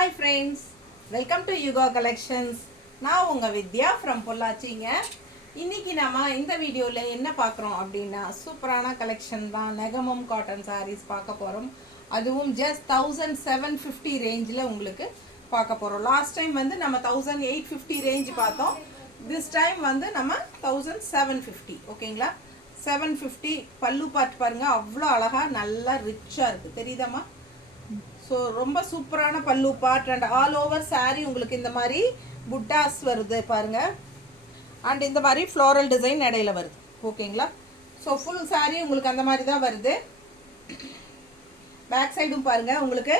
Hi friends, welcome to Yuga Collections. நான் உங்க வித்யா from பொள்ளாச்சிங்க. இன்னைக்கு நாம இந்த வீடியோல என்ன பார்க்கறோம் அப்படினா சூப்பரான கலெக்ஷன் தான் நெகமம் காட்டன் sarees பார்க்க போறோம். அதுவும் just 1750 ரேஞ்சில உங்களுக்கு பார்க்க போறோம். லாஸ்ட் டைம் வந்து நம்ம 1850 ரேஞ்ச் பார்த்தோம். this time வந்து நம்ம 1750 ஓகேங்களா? 750 பல்லு பார்ட் பாருங்க அவ்வளோ அழகா நல்லா ரிச்சா இருக்கு. தெரியுதாமா? ஸோ ரொம்ப சூப்பரான பல்லு part and all over sari உங்களுக்கு இந்த மாதிரி புட்டாஸ் வருது பாருங்கள். அண்ட் இந்த மாதிரி ஃப்ளோரல் டிசைன் இடையில வருது ஓகேங்களா. ஸோ ஃபுல் சாரீ உங்களுக்கு அந்த மாதிரி தான் வருது. பேக் சைடும் பாருங்கள் உங்களுக்கு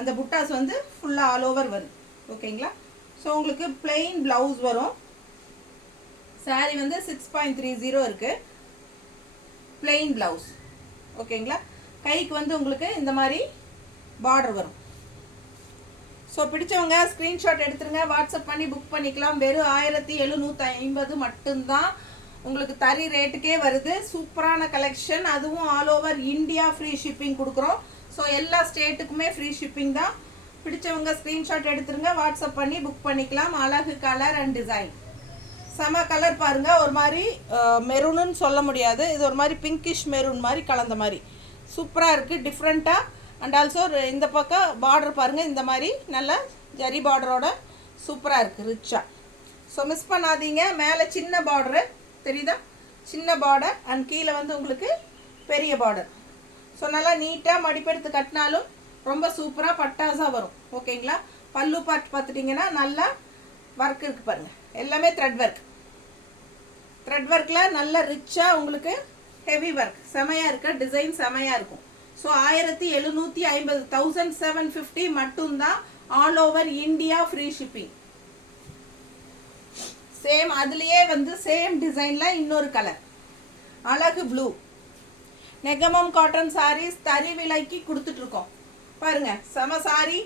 அந்த புட்டாஸ் வந்து ஃபுல்லாக ஆல் ஓவர் வருது ஓகேங்களா. ஸோ உங்களுக்கு பிளெயின் ப்ளவுஸ் வரும். சாரீ வந்து 6.30 இருக்குது. பிளெயின் ப்ளவுஸ் ஓகேங்களா. கைக்கு வந்து உங்களுக்கு இந்த மாதிரி பார்டர் வரும். ஸோ பிடிச்சவங்க ஸ்க்ரீன்ஷாட் எடுத்துருங்க, வாட்ஸ்அப் பண்ணி புக் பண்ணிக்கலாம். வெறும் 1750 மட்டும்தான் உங்களுக்கு தறி ரேட்டுக்கே வருது. சூப்பரான கலெக்ஷன், அதுவும் all over India free shipping கொடுக்குறோம். ஸோ எல்லா ஸ்டேட்டுக்குமே ஃப்ரீ ஷிப்பிங் தான். பிடிச்சவங்க ஸ்க்ரீன்ஷாட் எடுத்துருங்க, வாட்ஸ்அப் பண்ணி புக் பண்ணிக்கலாம். அழகு கலர் அண்ட் டிசைன் செம கலர் பாருங்கள். ஒரு மாதிரி மெரூனுன்னு சொல்ல முடியாது, இது ஒரு மாதிரி பிங்கிஷ் மெரூன் மாதிரி கலந்த மாதிரி சூப்பராக இருக்குது, டிஃப்ரெண்ட்டாக. அண்ட் ஆல்சோ இந்த பக்கம் பார்டர் பாருங்கள், இந்த மாதிரி நல்ல ஜரி பார்டரோட சூப்பராக இருக்குது, ரிச்சாக. ஸோ மிஸ் பண்ணாதீங்க. மேலே சின்ன பார்டரு தெரியுதா, சின்ன பார்டர் அண்ட் கீழே வந்து உங்களுக்கு பெரிய பார்டர். ஸோ நல்லா நீட்டாக மடிப்பெடுத்து கட்டினாலும் ரொம்ப சூப்பராக பட்டாஸாக வரும் ஓகேங்களா. பல்லு பார்ட் பார்த்துட்டிங்கன்னா நல்லா ஒர்க் இருக்குது பாருங்கள், எல்லாமே த்ரெட் ஒர்க். த்ரெட் ஒர்க்கில் நல்ல ரிச்சாக உங்களுக்கு ஹெவி ஒர்க் செமையாக இருக்க டிசைன் செமையாக இருக்கும். ஸோ 1750 1750 மட்டும்தான் all over India free shipping. Same அதுலேயே வந்து சேம் டிசைனில் இன்னொரு கலர் அழகு ப்ளூ. நெகமம் காட்டன் சாரீஸ் தறி விலைக்கு கொடுத்துட்ருக்கோம் பாருங்கள். செம sorry,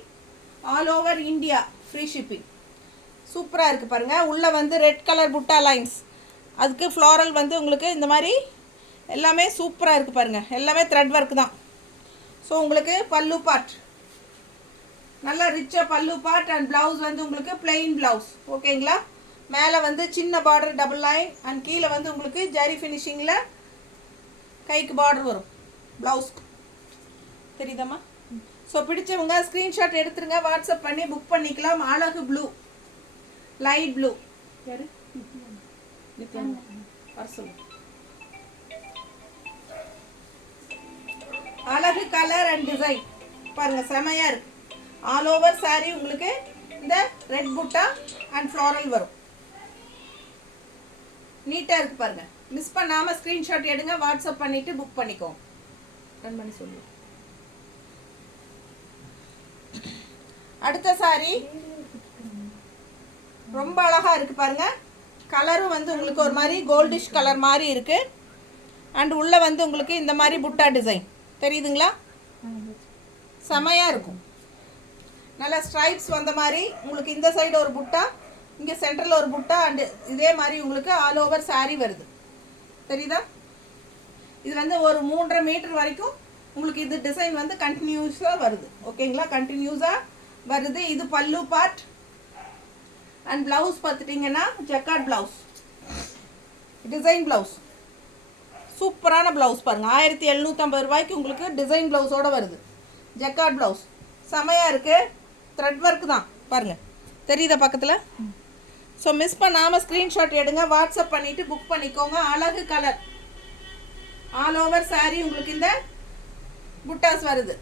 all over India free shipping. சூப்பராக இருக்குது பாருங்கள். உள்ளே வந்து ரெட் கலர் புட்டா லைன்ஸ், அதுக்கு ஃப்ளாரல் வந்து உங்களுக்கு இந்த மாதிரி எல்லாமே சூப்பராக இருக்குது பாருங்கள். எல்லாமே த்ரெட் ஒர்க் தான். ஸோ உங்களுக்கு பல்லு பார்ட் நல்லா ரிச்சாக பல்லு பார்ட் அண்ட் ப்ளவுஸ் வந்து உங்களுக்கு பிளெயின் ப்ளவுஸ் ஓகேங்களா. மேலே வந்து சின்ன பார்டர் டபுள் லைன் அண்ட் கீழே வந்து உங்களுக்கு ஜரி ஃபினிஷிங்கில் கைக்கு பார்டர் வரும் ப்ளவுஸ். தெரியுதாம்மா? ஸோ பிடிச்சவங்க ஸ்க்ரீன்ஷாட் எடுத்துருங்க, வாட்ஸ்அப் பண்ணி புக் பண்ணிக்கலாம். அழகு ப்ளூ, லைட் ப்ளூ. யாரு சொல்லு. அழகு கலர் அண்ட் டிசைன் பாருங்க செமையாக இருக்கு. ஆல் ஓவர் சாரி உங்களுக்கு இந்த ரெட் புட்டா அண்ட் ஃப்ளாரல் வரும். நீட்டாக இருக்கு பாருங்க. மிஸ் பண்ணாமல் ஸ்க்ரீன்ஷாட் எடுங்க, வாட்ஸ்அப் பண்ணிட்டு புக் பண்ணிக்கோங்க. ரன் பண்ணி சொல்லு. அடுத்த சாரி ரொம்ப அழகா இருக்கு பாருங்க. கலரும் வந்து உங்களுக்கு ஒரு மாதிரி கோல்டிஷ் கலர் மாதிரி இருக்கு. அண்ட் உள்ள வந்து உங்களுக்கு இந்த மாதிரி புட்டா டிசைன் தெரியுதுங்களா, செமையாக இருக்கும். நல்லா ஸ்ட்ரைப்ஸ் வந்த மாதிரி உங்களுக்கு இந்த சைடு ஒரு புட்டா, இங்கே சென்டரில் ஒரு புட்டா அண்டு இதே மாதிரி உங்களுக்கு ஆல் ஓவர் சாரீ வருது. தெரியுதா? இது வந்து ஒரு 3.5 மீட்டர் வரைக்கும் உங்களுக்கு இது டிசைன் வந்து கண்டினியூஸாக வருது ஓகேங்களா. கண்டினியூஸாக வருது. இது பல்லு பார்ட் அண்ட் ப்ளவுஸ் பார்த்துட்டிங்கன்னா ஜக்கார்ட் ப்ளவுஸ், டிசைன் ப்ளவுஸ். சூப்பரான ப்ளவுஸ் பாருங்கள். 1750 ரூபாய்க்கு உங்களுக்கு டிசைன் ப்ளவுஸோடு வருது. ஜக்கார்ட் ப்ளவுஸ் செமையாக இருக்குது. த்ரெட் ஒர்க் தான் பாருங்கள், தெரியுதா பக்கத்தில். ஸோ மிஸ் பண்ணாமல் ஸ்க்ரீன்ஷாட் எடுங்க, வாட்ஸ்அப் பண்ணிவிட்டு புக் பண்ணிக்கோங்க. அழகு கலர் ஆல் ஓவர் சாரீ உங்களுக்கு இந்த புட்டாஸ் வருது.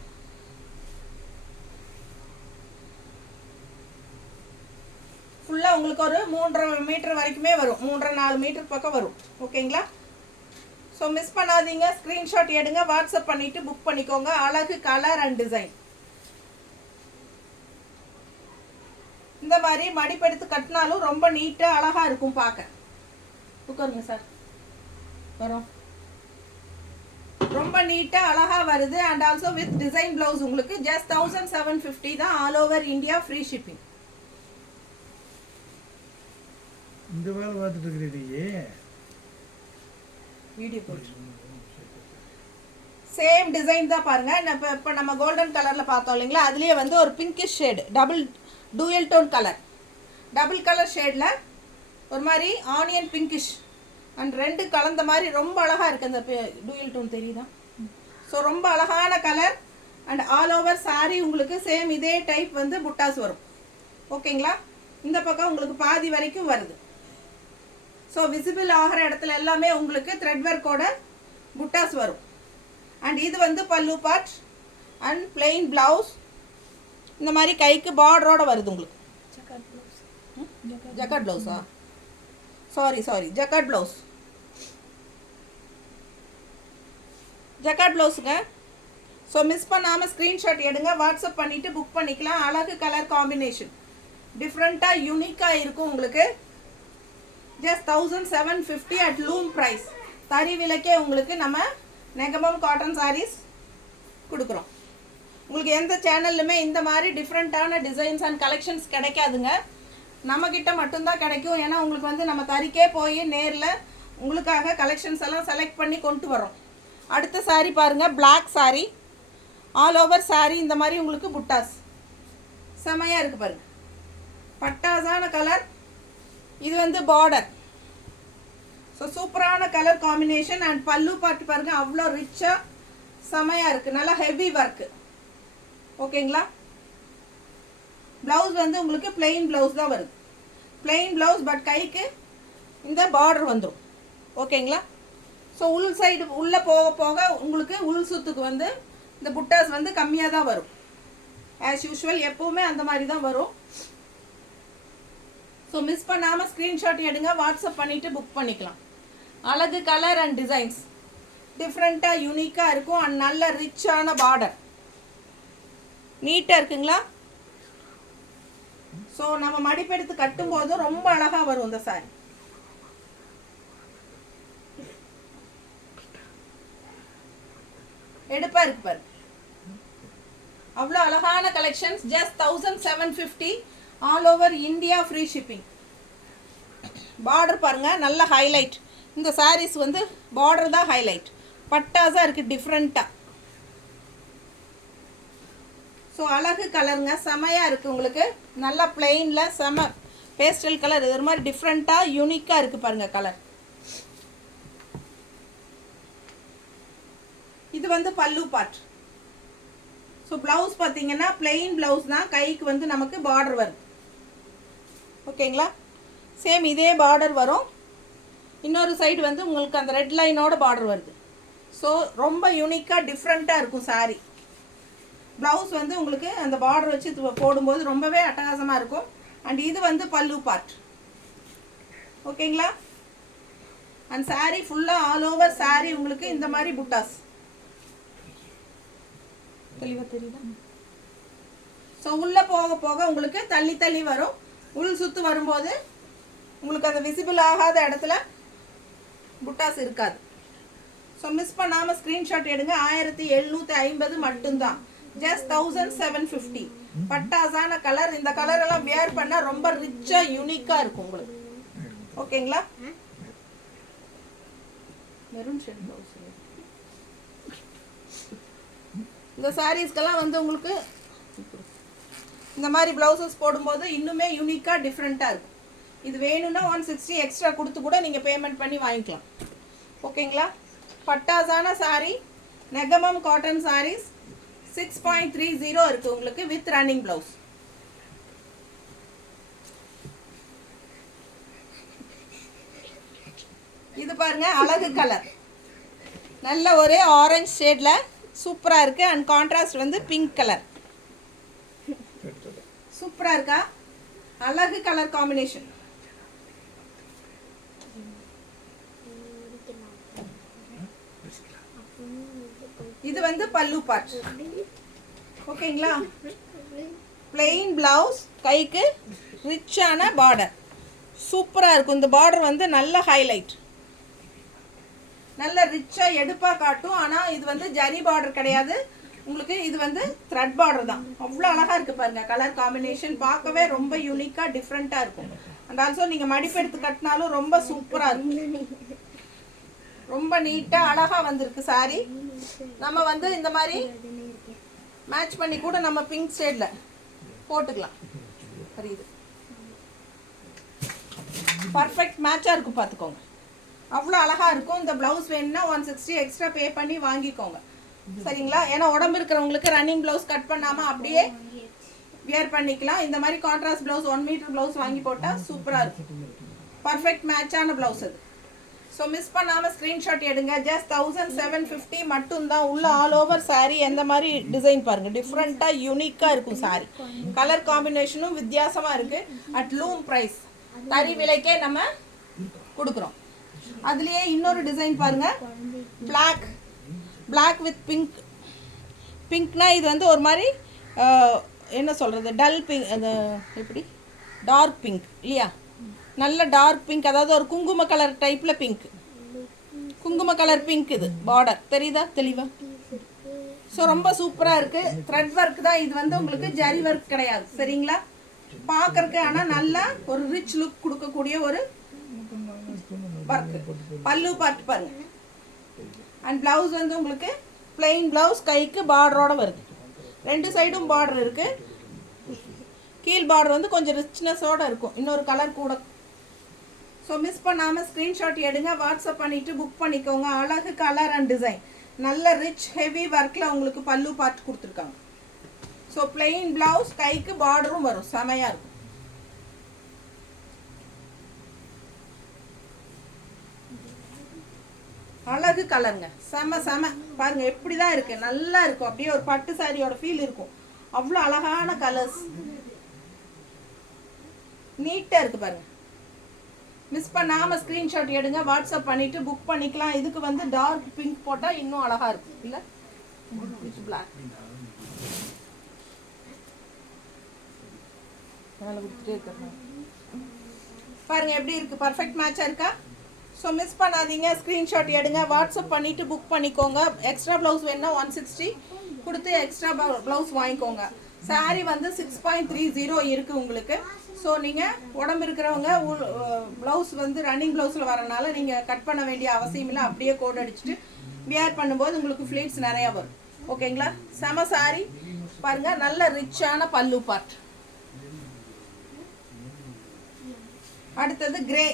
ஃபுல்லாக உங்களுக்கு ஒரு 3.5 மீட்டர் வரைக்குமே வரும், 3.5-4 மீட்டர் பக்கம் வரும் ஓகேங்களா. ஸோ மிஸ் பண்ணாதீங்க, ஸ்க்ரீன்ஷாட் எடுங்க, வாட்ஸ்அப் பண்ணிவிட்டு புக் பண்ணிக்கோங்க. அழகு கலர் அண்ட் டிசைன் இந்த மாதிரி மடிப்பெடுத்து கட்டினாலும் ரொம்ப நீட்டாக அழகாக இருக்கும் பார்க்க. உட்காருங்க சார், வரும் ரொம்ப நீட்டாக அழகாக வருது. And also with design blouse உங்களுக்கு ஜஸ்ட் 1750 தான் all over India free shipping. இந்த வேலை பார்த்துட்டு இருக்கிறீங்க வீடியோ போட்டு சேம் டிசைன் தான் பாருங்கள். இப்போ நம்ம கோல்டன் கலரில் பார்த்தோம் இல்லைங்களா, அதுலேயே வந்து ஒரு pinkish shade dual tone colour, double colour ஷேடில் ஒரு மாதிரி ஆனியன் பிங்கிஷ் அண்ட் ரெண்டு கலந்த மாதிரி ரொம்ப அழகாக இருக்குது. அந்த டூயல் டோன் தெரியுதா? ஸோ ரொம்ப அழகான colour and all over sari உங்களுக்கு சேம் இதே டைப் வந்து புட்டாஸ் வரும். ஓகேங்களா? இந்த பக்கம் உங்களுக்கு பாதி வரைக்கும் வருது. ஸோ விசிபிள் ஆகிற இடத்துல எல்லாமே உங்களுக்கு த்ரெட் ஒர்க்கோட புட்டாஸ் வரும். அண்ட் இது வந்து பல்லு பார்ட் அண்ட் பிளெயின் ப்ளவுஸ். இந்த மாதிரி கைக்கு பார்டரோட வருது உங்களுக்கு. ஜக்கார்ட் ப்ளவுஸா? Sorry jacquard blouse. ஜக்கார்ட் ப்ளவுஸுங்க. ஸோ மிஸ் பண்ணாமல் ஸ்க்ரீன்ஷாட் எடுங்க, வாட்ஸ்அப் பண்ணிவிட்டு புக் பண்ணிக்கலாம். அழகு கலர் காம்பினேஷன் டிஃப்ரெண்ட்டாக யூனிக்காக இருக்கும் உங்களுக்கு. Just 1750 at loom price. தறி விலைக்கே உங்களுக்கு நம்ம நெகமம் காட்டன் சாரீஸ் கொடுக்குறோம். உங்களுக்கு எந்த சேனல்லுமே இந்த மாதிரி டிஃப்ரெண்ட்டான டிசைன்ஸ் அண்ட் கலெக்ஷன்ஸ் கிடைக்காதுங்க. நம்மக்கிட்ட மட்டும்தான் கிடைக்கும். ஏன்னா உங்களுக்கு வந்து நம்ம தறிக்கே போய் நேரில் உங்களுக்காக கலெக்ஷன்ஸ் எல்லாம் செலக்ட் பண்ணி கொண்டு வரோம். அடுத்த சாரீ பாருங்கள், black sari, all over sari இந்த மாதிரி உங்களுக்கு புட்டாஸ் செமையாக இருக்குது பாருங்கள். பட்டாசான கலர். இது வந்து பார்டர். ஸோ சூப்பரான கலர் காம்பினேஷன் அண்ட் பல்லு பார்த்து பாருங்கள், அவ்வளோ ரிச்சாக செமையாக இருக்குது. நல்லா ஹெவி ஒர்க்கு. ஓகேங்களா? ப்ளவுஸ் வந்து உங்களுக்கு பிளெயின் ப்ளவுஸ் தான் வருது. பிளெயின் ப்ளவுஸ் பட் கைக்கு இந்த பார்டர் வந்துடும். ஓகேங்களா? ஸோ உள் சைடு உள்ளே போக போக உங்களுக்கு உள் சுத்துக்கு வந்து இந்த புட்டாஸ் வந்து கம்மியாக தான் வரும். ஆஸ் யூஷுவல் எப்போவுமே அந்த மாதிரி தான் வரும். ஸோ மிஸ் பண்ணாமல் ஸ்க்ரீன்ஷாட் எடுங்க, வாட்ஸ்அப் பண்ணிவிட்டு புக் பண்ணிக்கலாம். அழகு கலர் அண்ட் டிசைன்ஸ் டிஃப்ரெண்ட்டாக யூனிக்காக இருக்கும் அண்ட் நல்ல ரிச்சான பார்டர் நீட்டாக இருக்குங்களா? ஸோ நம்ம மடிப்பெடுத்து கட்டும்போது ரொம்ப அழகாக வரும் இந்த சாரி. எடுப்பா இருக்கு பாரு, அவ்வளோ அழகான collections. Just 1750 all over India, free shipping. Border பாருங்க, நல்ல ஹைலைட். இந்த சாரீஸ் வந்து பார்டர் தான் ஹைலைட். பட்டாஸாக இருக்குது டிஃப்ரெண்ட்டாக. ஸோ அழகு கலருங்க, செமையாக இருக்குது உங்களுக்கு. நல்லா பிளெயினில் செம பேஸ்டல் கலர். இது ஒரு மாதிரி டிஃப்ரெண்ட்டாக யூனிக்காக இருக்குது பாருங்கள் கலர். இது வந்து பல்லு பார்ட். ஸோ ப்ளவுஸ் பார்த்தீங்கன்னா பிளெயின் ப்ளவுஸ் தான், கைக்கு வந்து நமக்கு பார்டர் வருது. ஓகேங்களா? சேம் இதே பார்டர் வரும். இன்னொரு சைடு வந்து உங்களுக்கு அந்த ரெட் லைனோட பார்டர் வருது. ஸோ ரொம்ப யூனிக்காக டிஃப்ரெண்ட்டாக இருக்கும் சாரீ. ப்ளவுஸ் வந்து உங்களுக்கு அந்த பார்டர் வச்சு போடும்போது ரொம்பவே அட்டகாசமாக இருக்கும். அண்ட் இது வந்து பல்லு பார்ட். ஓகேங்களா? அண்ட் சாரீ ஃபுல்லாக ஆல் ஓவர் சாரீ உங்களுக்கு இந்த மாதிரி புட்டாஸ் தெளிவாக தெரியுதா? ஸோ உள்ளே போக போக உங்களுக்கு தள்ளி தள்ளி வரும். உள் சுற்று வரும்போது உங்களுக்கு அந்த விசிபிள் ஆகாத இடத்துல புட்டாஸ் இருக்காது. ஸோ மிஸ் பண்ணாமல் ஸ்க்ரீன்ஷாட் எடுங்க. 1750 மட்டும்தான். ஜஸ்ட் 1750. பட்டாசான கலர். இந்த கலர் எல்லாம் வேர் பண்ணால் ரொம்ப ரிச்சாக யூனிக்காக இருக்கும் உங்களுக்கு. ஓகேங்களா? Maroon shade blouse. இந்த சாரீஸ்க்கெல்லாம் வந்து உங்களுக்கு இந்த மாதிரி ப்ளவுசஸ் போடும்போது இன்னுமே யூனிக்காக டிஃப்ரெண்ட்டாக இருக்கும். இது வேணும்னா 160 எக்ஸ்ட்ரா கொடுத்து கூட நீங்கள் பேமெண்ட் பண்ணி வாங்கிக்கலாம். ஓகேங்களா? பட்டாசான சாரீ, நெகமம் காட்டன் சாரீஸ் 6.30 இருக்குது உங்களுக்கு வித் ரன்னிங் ப்ளவுஸ். இது பாருங்க, அழகு கலர். நல்ல ஒரு ஆரஞ்சு ஷேடில் சூப்பராக இருக்குது. அண்ட் கான்ட்ராஸ்ட் வந்து பிங்க் கலர். சூப்பராக இருக்கா? அழகு கலர் காம்பினேஷன். இது வந்து பல்லு பார்ட். ஓகேங்களா? பிளெயின் பிளவுஸ், கைக்கு ரிச்சான பார்டர். சூப்பராக இருக்கும். இந்த பார்டர் வந்து நல்ல ஹைலைட், நல்ல ரிச்சாக எடுப்பாக காட்டும். ஆனால் இது வந்து ஜரி பார்டர் கிடையாது உங்களுக்கு. இது வந்து த்ரெட் பார்டர் தான். அவ்வளோ அழகாக இருக்குது பாருங்கள். கலர் காம்பினேஷன் பார்க்கவே ரொம்ப யூனிக்காக டிஃப்ரெண்ட்டாக இருக்கும். அண்ட் ஆல்சோ நீங்கள் மடிப்பெடுத்து கட்டினாலும் ரொம்ப சூப்பராக இருக்கும். ரொம்ப நீட்டாக அழகாக வந்திருக்கு சாரீ. நம்ம வந்து இந்த மாதிரி மேட்ச் பண்ணி கூட நம்ம பிங்க் ஷேட்ல போட்டுக்கலாம். புரியுது? பர்ஃபெக்ட் மேட்சாக இருக்கும், பார்த்துக்கோங்க. அவ்வளோ அழகாக இருக்கும். இந்த ப்ளவுஸ் வேணும்னா 160 எக்ஸ்ட்ரா பே பண்ணி வாங்கிக்கோங்க. சரிங்களா? ஏன்னா உடம்பு இருக்கிறவங்களுக்கு ரன்னிங் ப்ளவுஸ் கட் பண்ணாமல் அப்படியே வியர் பண்ணிக்கலாம். இந்த மாதிரி கான்ட்ராஸ்ட் ப்ளவுஸ் 1 மீட்டர் ப்ளவுஸ் வாங்கி போட்டால் சூப்பராக இருக்கும். பர்ஃபெக்ட் மேட்சான ப்ளவுஸ் அது. ஸோ மிஸ் பண்ணாமல் ஸ்க்ரீன்ஷாட் எடுங்க. ஜஸ்ட் 1750 மட்டும்தான். உள்ள ஆல் ஓவர் சாரீ எந்த மாதிரி டிசைன் பாருங்கள், டிஃப்ரெண்ட்டாக யூனிக்காக இருக்கும் சாரீ. கலர் காம்பினேஷனும் வித்தியாசமாக இருக்குது. அட் லூம் ப்ரைஸ், தறி விலைக்கே நம்ம கொடுக்குறோம். அதுலேயே இன்னொரு டிசைன் பாருங்கள், பிளாக் வித் பிங்க். பிங்க்னா இது வந்து ஒரு மாதிரி என்ன சொல்கிறது, டல் பிங்க், அது எப்படி டார்க் பிங்க் இல்லையா? நல்ல டார்க் பிங்க், அதாவது ஒரு குங்கும கலர் டைப்பில் பிங்க், குங்கும கலர் பிங்க். இது பார்டர் தெரியுதா தெளிவா? ஸோ ரொம்ப சூப்பராக இருக்குது. த்ரெட் ஒர்க் தான் இது, வந்து உங்களுக்கு ஜரி ஒர்க் கிடையாது. சரிங்களா? பார்க்கறக்கு ஆனால் நல்லா ஒரு ரிச் லுக் கொடுக்கக்கூடிய ஒரு ஒர்க். பல்லு பார்த்து பாருங்க. அண்ட் ப்ளவுஸ் வந்து உங்களுக்கு பிளெயின் ப்ளவுஸ், கைக்கு பார்டரோட வருது. 2 சைடும் பார்டர் இருக்கு. கீழ் பார்டர் வந்து கொஞ்சம் ரிச்னஸோட இருக்கும், இன்னொரு கலர் கூட. ஸோ மிஸ் பண்ணாமல் ஸ்க்ரீன்ஷாட் எடுங்க, வாட்ஸ்அப் பண்ணிட்டு புக் பண்ணிக்கோங்க. அழகு கலர் அண்ட் டிசைன், நல்ல ரிச் ஹெவி ஒர்க்கில் உங்களுக்கு பல்லு பார்த்து கொடுத்துருக்காங்க. ஸோ பிளெயின் ப்ளவுஸ், கைக்கு பார்டரும் வரும், செமையாக இருக்கும். அழகு கலருங்க, செம செம. பாருங்க எப்படி தான் இருக்கு, நல்லா இருக்கும். அப்படியே ஒரு பட்டு சாரியோட ஃபீல் இருக்கும். அவ்வளோ அழகான கலர்ஸ், நீட்டாக இருக்கு பாருங்க. மிஸ் பண்ணாமல் ஸ்க்ரீன்ஷாட் எடுங்க, வாட்ஸ்அப் பண்ணிட்டு புக் பண்ணிக்கலாம். இதுக்கு வந்து டார்க் பிங்க் போட்டால் இன்னும் அழகா இருக்கும் இல்லை? பிளாக் பாருங்க எப்படி இருக்கு, பர்ஃபெக்ட் மேட்சாக இருக்கா? ஸோ மிஸ் பண்ணாதீங்க, ஸ்க்ரீன்ஷாட் எடுங்க, வாட்ஸ்அப் பண்ணிவிட்டு புக் பண்ணிக்கோங்க. எக்ஸ்ட்ரா ப்ளவுஸ் வேணுன்னா 160 கொடுத்து எக்ஸ்ட்ரா ப்ளவுஸ் வாங்கிக்கோங்க. சாரீ வந்து 6.30 இருக்குது உங்களுக்கு. ஸோ நீங்கள் உடம்பு இருக்கிறவங்க ப்ளவுஸ் வந்து ரன்னிங் ப்ளவுஸில் வரனால நீங்கள் கட் பண்ண வேண்டிய அவசியம் இல்லை. அப்படியே கோட் அடிச்சுட்டு வியர் பண்ணும்போது உங்களுக்கு ஃப்ளீட்ஸ் நிறையா வரும். ஓகேங்களா? செம சாரீ பாருங்கள், நல்ல ரிச்சான பல்லு பார்ட். அடுத்தது கிரே,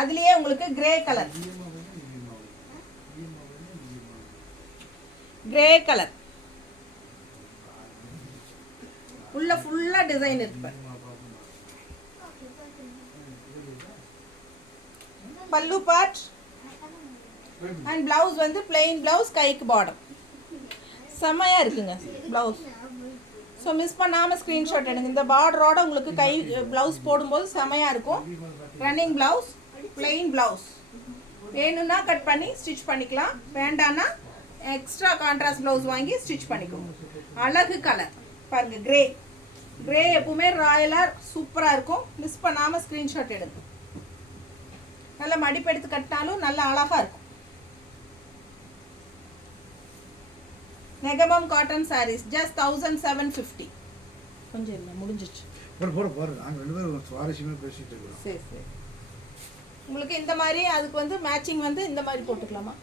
அதுலயே உங்களுக்கு கிரே கலர், கிரே கலர் உள்ள ஃபுல்லா டிசைன் இருக்கு. பல்லு பார்ட் அண்ட் பிளவுஸ் வந்து பிளெயின் பிளவுஸ், கைக்கு பார்டர். செம்மையா இருக்குங்க பிளவுஸ். ஸோ மிஸ் பண்ணாமல் ஸ்க்ரீன்ஷாட் எடுங்க. இந்த பார்டரோட உங்களுக்கு கை ப்ளவுஸ் போடும்போது செமையாக இருக்கும். Running blouse, plain blouse. வேணும்னா கட் பண்ணி ஸ்டிச் பண்ணிக்கலாம், வேண்டான்னா எக்ஸ்ட்ரா கான்ட்ராஸ்ட் ப்ளவுஸ் வாங்கி ஸ்டிச் பண்ணிக்கோங்க. அழகு கலர் பாருங்கள், கிரே. கிரே எப்பவுமே ராயலாக சூப்பராக இருக்கும். மிஸ் பண்ணாமல் ஸ்க்ரீன்ஷாட் எடுங்க. நல்லா மடிப்பு எடுத்து கட்டினாலும் நல்லா அழகாக இருக்கும். Negamam cotton saris just 1750. கொஞ்சம் இல்லை, முடிஞ்சிச்சு. சரி சரி. உங்களுக்கு இந்த மாதிரி அதுக்கு வந்து மேட்சிங் வந்து இந்த மாதிரி போட்டுக்கலாமா?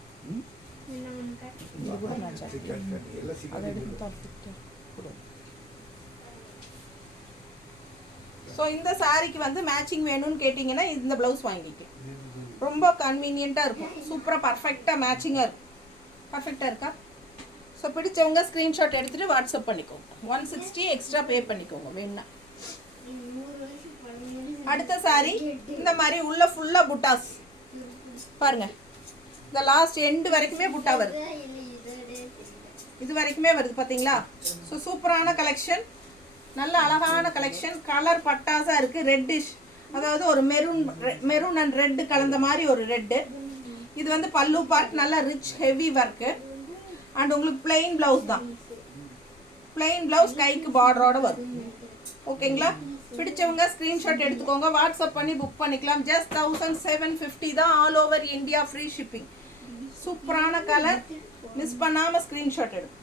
ஸோ இந்த சாரிக்கு வந்து மேட்சிங் வேணும்னு கேட்டிங்கன்னா இந்த ப்ளவுஸ் வாங்கிக்கலாம். ரொம்ப கன்வீனியண்ட்டாக இருக்கும், சூப்பராக பர்ஃபெக்டாக மேட்சிங்காக இருக்கும். பர்ஃபெக்டாக இருக்கா? ஸோ பிடிச்சவங்க ஸ்க்ரீன்ஷாட் எடுத்துகிட்டு வாட்ஸ்அப் பண்ணிக்கோங்க. 160 எக்ஸ்ட்ரா பே பண்ணிக்கோங்க வேணும்னா. அடுத்த சாரி இந்த மாதிரி உள்ள ஃபுல்லாக புட்டாஸ் பாருங்க. இந்த லாஸ்ட் எண்டு வரைக்குமே புட்டா வருது, இது வரைக்குமே வருது பார்த்தீங்களா? ஸோ சூப்பரான கலெக்ஷன், நல்ல அழகான கலெக்ஷன். கலர் பட்டாஸாக இருக்குது, ரெட்டிஷ், அதாவது ஒரு மெரூன் அண்ட் ரெட்டு கலந்த மாதிரி ஒரு ரெட்டு. இது வந்து பல்லு பார்ட், நல்லா ரிச் ஹெவி ஒர்க்கு. அண்ட் உங்களுக்கு பிளெயின் ப்ளவுஸ் தான், பிளெயின் ப்ளவுஸ், கைக்கு பார்டரோட வரும். ஓகேங்களா? பிடிச்சவங்க ஸ்க்ரீன்ஷாட் எடுத்துக்கோங்க, வாட்ஸ்அப் பண்ணி புக் பண்ணிக்கலாம். ஜஸ்ட் 1750 தான், all over India free shipping. சூப்பரான கலர், மிஸ் பண்ணாமல் ஸ்க்ரீன்ஷாட் எடுக்கும்.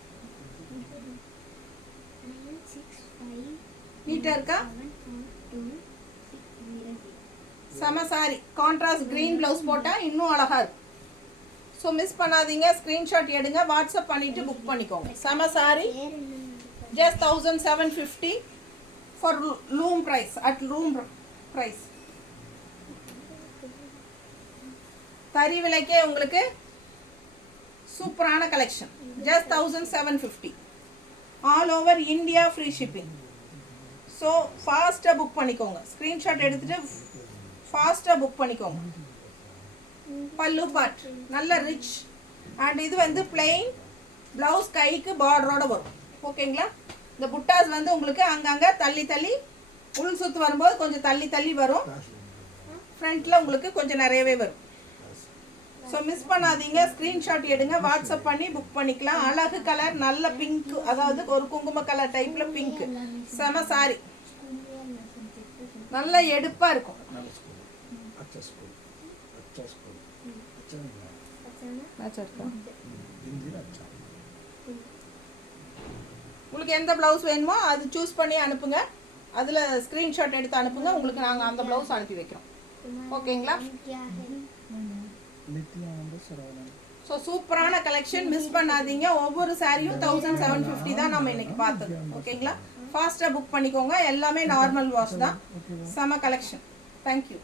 நீட்டாக இருக்கா? செம சாரி. கான்ட்ராஸ்ட் கிரீன் ப்ளவுஸ் போட்டால் இன்னும் அழகாக இருக்கும். ஸோ மிஸ் பண்ணாதீங்க, ஸ்க்ரீன்ஷாட் எடுங்க, வாட்ஸ்அப் பண்ணிவிட்டு புக் பண்ணிக்கோங்க. செம sari, just 1750 for loom price, at loom price. தறி விலைக்கே உங்களுக்கு சூப்பரான collection, just 1750. All over India free shipping. So ஃபாஸ்ட்டாக புக் பண்ணிக்கோங்க, ஸ்க்ரீன்ஷாட் எடுத்துகிட்டு ஃபாஸ்ட்டாக புக் பண்ணிக்கோங்க. பல்லு பார்ட் நல்ல ரிச் அண்ட் இது வந்து பிளெயின் ப்ளவுஸ், கைக்கு பார்டரோட வரும். ஓகேங்களா? இந்த புட்டாஸ் வந்து உங்களுக்கு அங்கங்கே தள்ளி தள்ளி உள் சுற்று வரும்போது கொஞ்சம் தள்ளி தள்ளி வரும், ஃப்ரண்ட்டில் உங்களுக்கு கொஞ்சம் நிறையவே வரும். ஸோ மிஸ் பண்ணாதீங்க, ஸ்க்ரீன்ஷாட் எடுங்க, வாட்ஸ்அப் பண்ணி புக் பண்ணிக்கலாம். அழகு கலர், நல்ல பிங்க், அதாவது ஒரு குங்கும கலர் டைப்பில் பிங்க். செம சாரி, நல்ல எடுப்பாக இருக்கும். உங்களுக்கு எந்த ப்ளவுஸ் வேணுமோ அது சூஸ் பண்ணி அனுப்புங்க, அதில் ஸ்க்ரீன்ஷாட் எடுத்து அனுப்புங்க, உங்களுக்கு நாங்கள் அந்த ப்ளவுஸ் அனுப்பி வைக்கிறோம். ஓகேங்களா? ஸோ சூப்பரான கலெக்ஷன், மிஸ் பண்ணாதீங்க. ஒவ்வொரு சாரியும் 1750 தான் நம்ம இன்னைக்கு பார்த்தது. ஓகேங்களா? ஃபாஸ்ட்டாக புக் பண்ணிக்கோங்க, எல்லாமே நார்மல் வாஷ் தான். செம கலெக்ஷன். தேங்க்யூ.